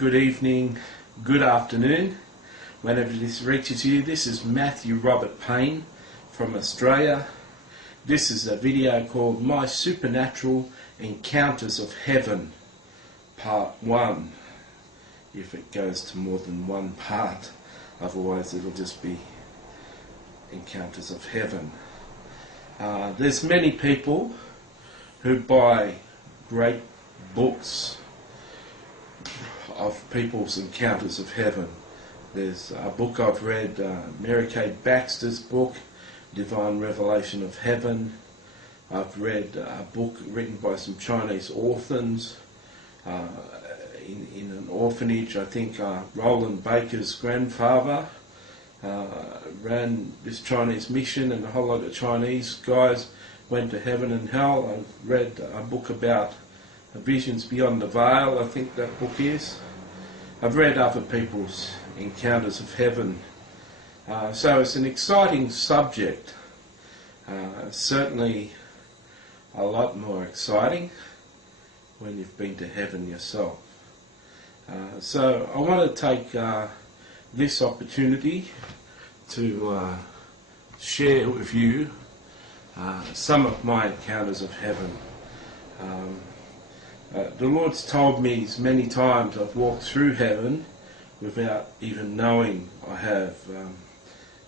good evening, good afternoon, whenever this reaches you. This is Matthew Robert Payne from Australia. This is a video called My Supernatural Encounters of Heaven, Part 1, if it goes to more than one part, otherwise it'll just be Encounters of Heaven. There's many people who buy great books of people's encounters of heaven. There's a book I've read, Mary Kate Baxter's book, Divine Revelation of Heaven. I've read a book written by some Chinese orphans in an orphanage. I think Roland Baker's grandfather ran this Chinese mission, and a whole lot of Chinese guys went to heaven and hell. I've read a book about Visions Beyond the Veil, I think that book is. I've read other people's encounters of heaven. So it's an exciting subject. Certainly a lot more exciting when you've been to heaven yourself. So I want to take this opportunity to share with you some of my encounters of heaven. The Lord's told me many times I've walked through heaven without even knowing I have.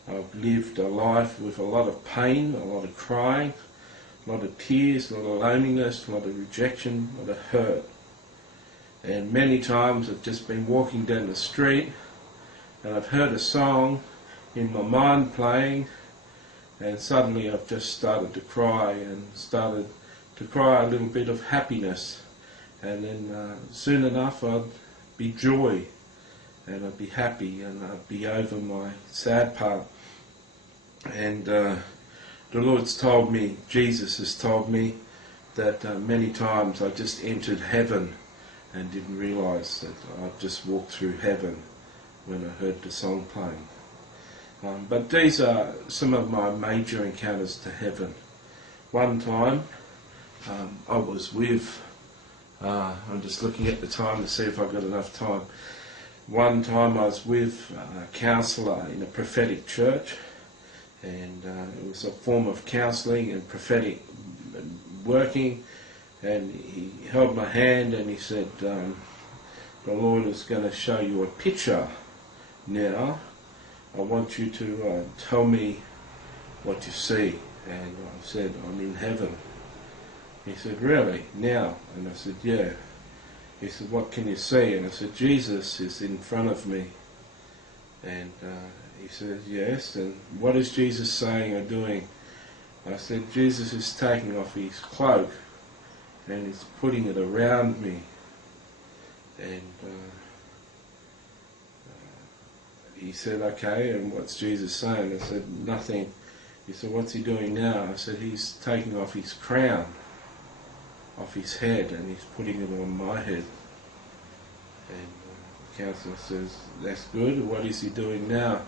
I've lived a life with a lot of pain, a lot of crying, a lot of tears, a lot of loneliness, a lot of rejection, a lot of hurt. And many times I've just been walking down the street and I've heard a song in my mind playing, and suddenly I've just started to cry, and started to cry a little bit of happiness. And then soon enough I'd be joy, and I'd be happy, and I'd be over my sad part. And the Lord's told me, Jesus has told me, that many times I just entered heaven and didn't realise that I'd just walked through heaven when I heard the song playing. But these are some of my major encounters to heaven. One time I was with I'm just looking at the time to see if I've got enough time. One time I was with a counsellor in a prophetic church, and it was a form of counselling and prophetic working, and he held my hand and he said, the Lord is going to show you a picture now. I want you to tell me what you see. And I said, I'm in heaven. He said, really? Now? And I said, yeah. He said, what can you see? And I said, Jesus is in front of me. And he said, yes. And what is Jesus saying or doing? I said, Jesus is taking off his cloak and he's putting it around me. And he said, okay, and what's Jesus saying? I said, nothing. He said, what's he doing now? I said, he's taking off his crown off his head and he's putting it on my head. And the counsellor says, that's good. What is he doing now?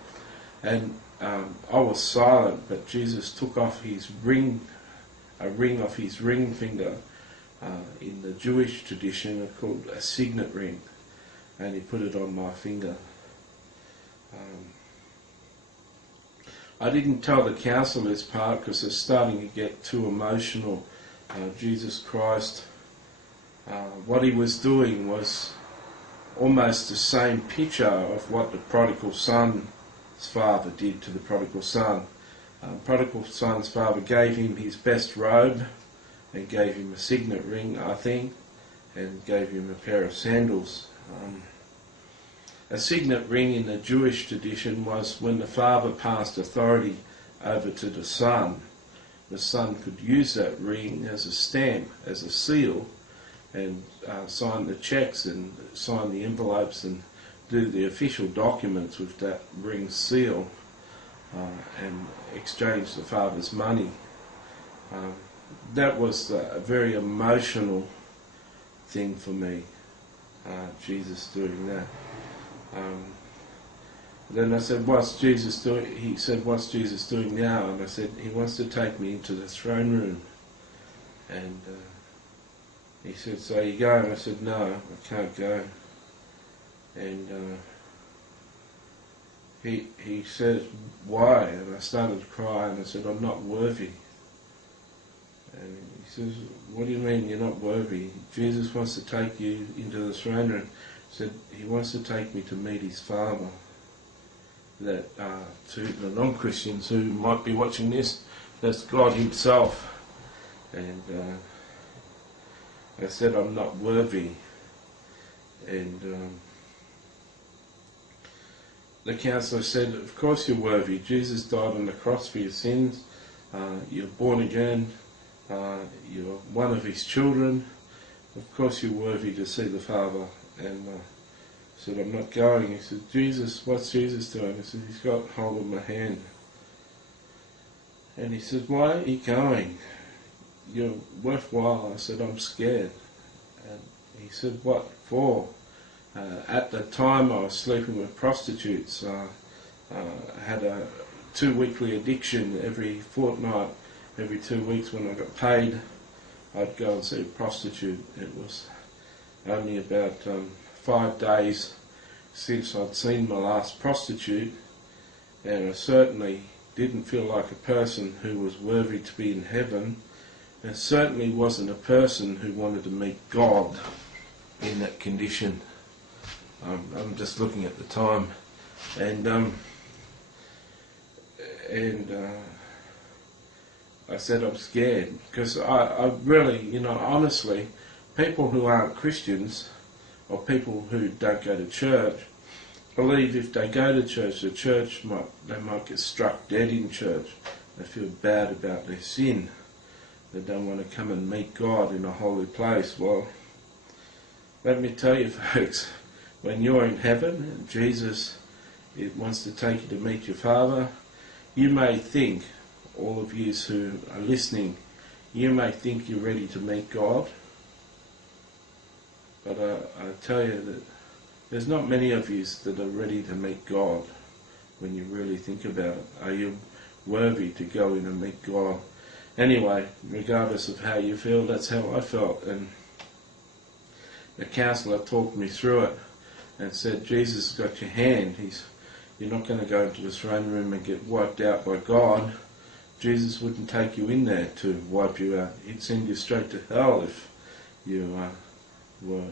And I was silent, but Jesus took off his ring, a ring off his ring finger. In the Jewish tradition it's called a signet ring, and he put it on my finger. I didn't tell the counsellor this part because it's starting to get too emotional. Jesus Christ, what he was doing was almost the same picture of what the prodigal son's father did to the prodigal son. Prodigal son's father gave him his best robe and gave him a signet ring, I think, and gave him a pair of sandals. A signet ring in the Jewish tradition was when the father passed authority over to the son could use that ring as a stamp, as a seal, and sign the checks and sign the envelopes and do the official documents with that ring seal, and exchange the father's money. That was a very emotional thing for me, Jesus doing that. Then I said, what's Jesus doing? He said, what's Jesus doing now? And I said, he wants to take me into the throne room. And he said, so you going? I said, no, I can't go. And he says, why? And I started to cry, and I said, I'm not worthy. And he says, what do you mean you're not worthy? Jesus wants to take you into the throne room. He said, he wants to take me to meet his Father. That to the non-Christians who might be watching this, that's God himself. And I said, I'm not worthy. And the counsellor said, of course you're worthy. Jesus died on the cross for your sins. You're born again. You're one of his children. Of course you're worthy to see the Father. And I said, I'm not going. He said, Jesus, what's Jesus doing? I said, he's got hold of my hand. And he said, why are you going? You're worthwhile. I said, I'm scared. And he said, what for? At the time I was sleeping with prostitutes. I had a 2-weekly addiction. Every fortnight, every 2 weeks when I got paid, I'd go and see a prostitute. It was only about 5 days since I'd seen my last prostitute, and I certainly didn't feel like a person who was worthy to be in heaven, and certainly wasn't a person who wanted to meet God in that condition. I'm just looking at the time, and I said I'm scared, because I really, honestly, people who aren't Christians, or people who don't go to church, believe if they go to church, they might get struck dead in church. They feel bad about their sin. They don't want to come and meet God in a holy place. Well, let me tell you folks, when you're in heaven and Jesus wants to take you to meet your Father, you may think, all of you who are listening, you may think you're ready to meet God, but I tell you that there's not many of you that are ready to meet God when you really think about it. Are you worthy to go in and meet God? Anyway, regardless of how you feel, that's how I felt. And the counsellor talked me through it and said, Jesus has got your hand. You're not going to go into the throne room and get wiped out by God. Jesus wouldn't take you in there to wipe you out. He'd send you straight to hell if you were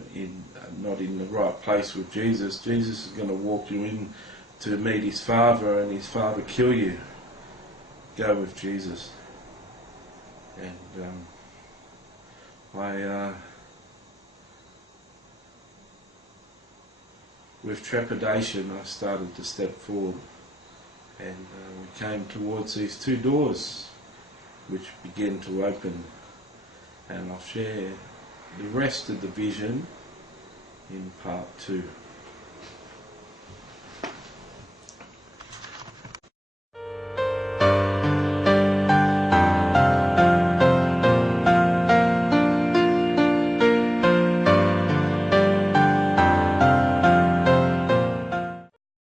not in the right place with Jesus. Jesus is going to walk you in to meet his Father, and his Father kill you. Go with Jesus. And with trepidation, I started to step forward, and we came towards these 2 doors which began to open, and I'll share the rest of the vision in part 2.